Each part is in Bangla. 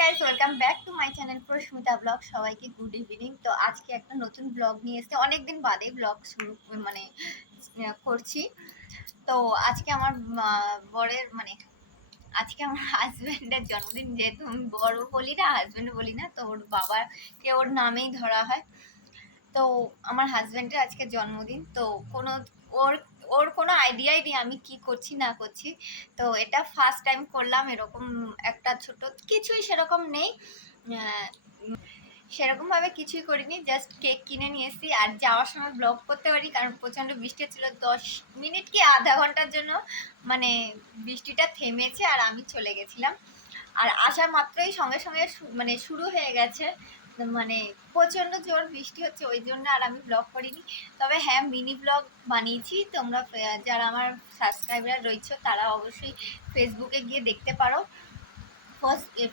Guys, welcome back to my channel Prasmita vlog. সবাইকে গুড ইভিনিং। তো আজকে একটা নতুন ব্লগ নিয়ে এসেছি, অনেকদিন বাদে ব্লগ শুরু মানে করছি। তো আজকে আমার বরের আজকে আমার হাজব্যান্ডের জন্মদিন। যেহেতু আমি বড় বলি না, হাজব্যান্ড বলি না, তো ওর বাবাকে ওর নামেই ধরা হয়। তো আমার হাজব্যান্ডের আজকে জন্মদিন। তো কোনো ওর ওর কোনো আইডিয়াই নেই আমি কি করছি না করছি। তো এটা ফার্স্ট টাইম করলাম এরকম একটা ছোট, কিছুই সেরকম নেই, সেরকমভাবে কিছুই করিনি, জাস্ট কেক কিনে নিয়ে এসেছি। আর যাওয়ার সময় ব্লগ করতে পারি কারণ প্রচণ্ড বৃষ্টি ছিল। 10 মিনিট কি আধা ঘন্টার জন্য মানে বৃষ্টিটা থেমেছে আর আমি চলে গেছিলাম। আর আসার মাত্রই সঙ্গে সঙ্গে মানে শুরু হয়ে গেছে, মানে প্রচণ্ড জোর বৃষ্টি হচ্ছে, ওই জন্য আর আমি ব্লগ করিনি। তবে হ্যাঁ, মিনি ব্লগ বানিয়েছি। তোমরা যারা আমার সাবস্ক্রাইবার রয়েছে তারা অবশ্যই ফেসবুকে গিয়ে দেখতে পারো।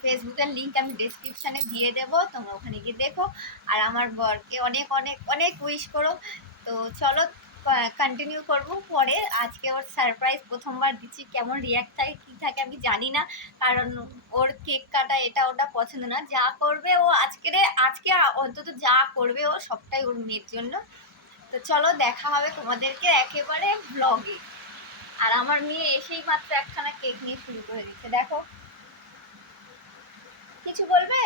ফেসবুকের লিঙ্ক আমি ডেসক্রিপশানে দিয়ে দেবো, তোমরা ওখানে গিয়ে দেখো। আর আমার বরকে অনেক অনেক অনেক উইশ করো। তো চলো কন্টিনিউ করবো পরে। আজকে ওর সারপ্রাইজ প্রথমবার দিচ্ছি, কেমন রিয়াক্ট থাকে কী থাকে আমি জানি না, কারণ ওর কেক কাটা এটা ওটা পছন্দ না। যা করবে ও আজকে অন্তত যা করবে ও সবটাই ওর মেয়ের জন্য। তো চলো দেখা হবে তোমাদেরকে একেবারে ব্লগে। আর আমার মেয়ে এসেই মাত্র একখানা কেক নিয়ে শুরু করে দিচ্ছে, দেখো। কিছু বলবে?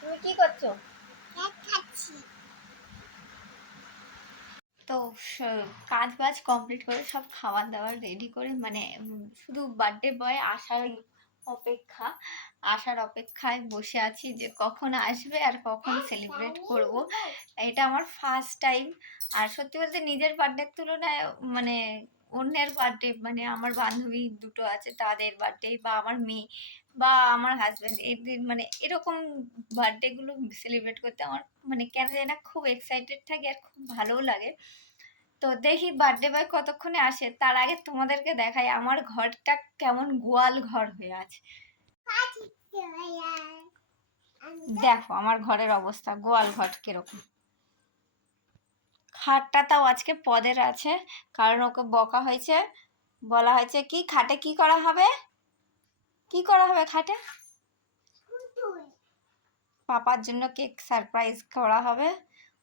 তুমি কি করছো? খাচ্ছি। তো কাজ বাজ কমপ্লিট করে সব খাবার দাবার রেডি করে শুধু বার্থডে বয় আসার অপেক্ষায় বসে আছি যে কখন আসবে আর কখন সেলিব্রেট করব। এটা আমার ফার্স্ট টাইম। আর সত্যি বলতে নিজের বার্থডের তুলনায় মানে অন্যের বার্থডে, মানে আমার বান্ধবী দুটো আছে তাদের বার্থডে বা আমার মেয়ে বা আমার হাজব্যান্ড, এদের মানে এরকম বার্থডেগুলো সেলিব্রেট করতে আমার মানে কেন জানি না খুব এক্সাইটেড থাকি আর খুব ভালোও লাগে। তো দেখি বার্থডে বয় কতক্ষণে আসে। তার আগে তোমাদেরকে দেখাই আমার ঘরটা কেমন গোয়াল ঘর হয়ে আছে। দেখো আমার ঘরের অবস্থা, গোয়াল ঘর কিরকম। খাটটা তাও আজকে পদের আছে, কারণ ওকে বকা হয়েছে, বলা হয়েছে কি খাটে কি করা হবে, কি করা হবে খাটে। পাপার জন্য কেক সারপ্রাইজ করা হবে,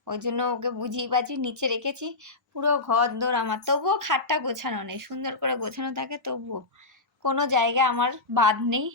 ওই জন্য ওকে বুঝিয়ে বাজিয়ে নিচে রেখেছি। পুরো ঘর দোর আমার, তবুও খাটটা গোছানো নেই, সুন্দর করে গোছানো থাকে তবুও কোনো জায়গায় আমার বাদ নেই।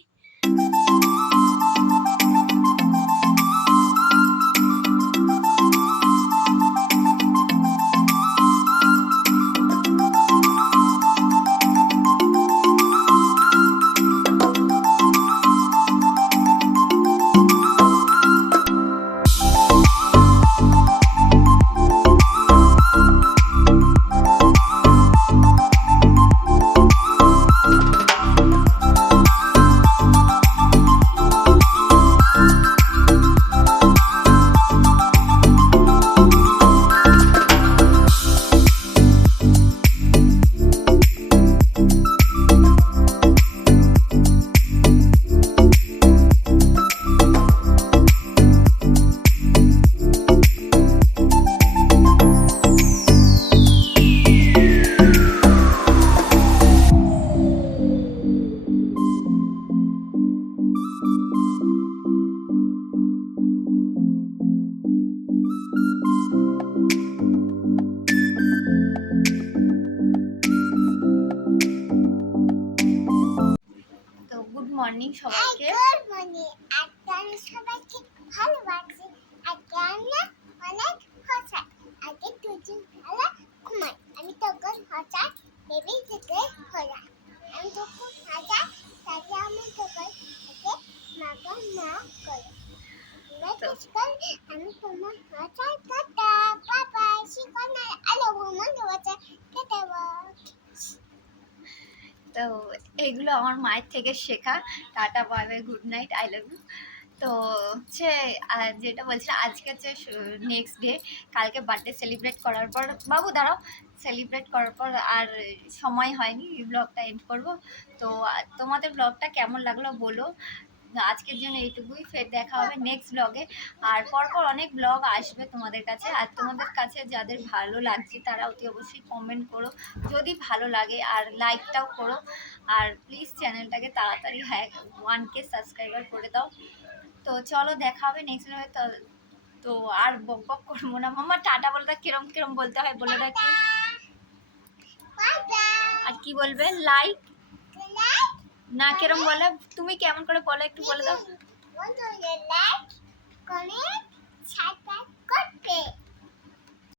গুড মর্নিং সবাইকে। Good morning. আজকে সবাইকে ভালোবাসি। আজকে আমরা অনেক হঠাৎ আজকে দুজন ভালো ঘুমাই। আমি তখন হঠাৎ বেবি থেকে হলাম। আমি তখন হঠাৎ তাকে আমি তখন মাকে মা করে আমি তোমার হঠাৎ কাটা বাবা শিখনা আলো মনে হচ্ছে কেটে। তো এগুলো আমার মায়ের থেকে শেখা। Tata, bye bye, good night, I love you. তো হচ্ছে যেটা বলছিলাম, আজকে হচ্ছে নেক্সট ডে। কালকে বার্থডে সেলিব্রেট করার পর, বাবু দাঁড়াও, সেলিব্রেট করার পর আর সময় হয়নি ব্লগটা এন্ড করব। তো তোমাদের ব্লগটা কেমন লাগলো বলো। আজকের জন্য এইটুকুই, ফের দেখা হবে নেক্সট ব্লগে। আর পরপর অনেক ব্লগ আসবে তোমাদের কাছে, আর তোমাদের কাছে যাদের ভালো লাগছে তারা অতি অবশ্যই কমেন্ট করো যদি ভালো লাগে, আর লাইকটাও করো। আর প্লিজ চ্যানেলটাকে তাড়াতাড়ি 1K সাবস্ক্রাইবার করে দাও। তো চলো দেখা হবে নেক্সট ব্লগে। তো আর বক বক করবো না। মামা টাটা বলে দাও, কিরম কিরম বলতে হয় বলে দাও একটু। আর কি বলবে? লাইক না, কিরম বলে? তুমি কেমন করে বলো একটু বলে দাও।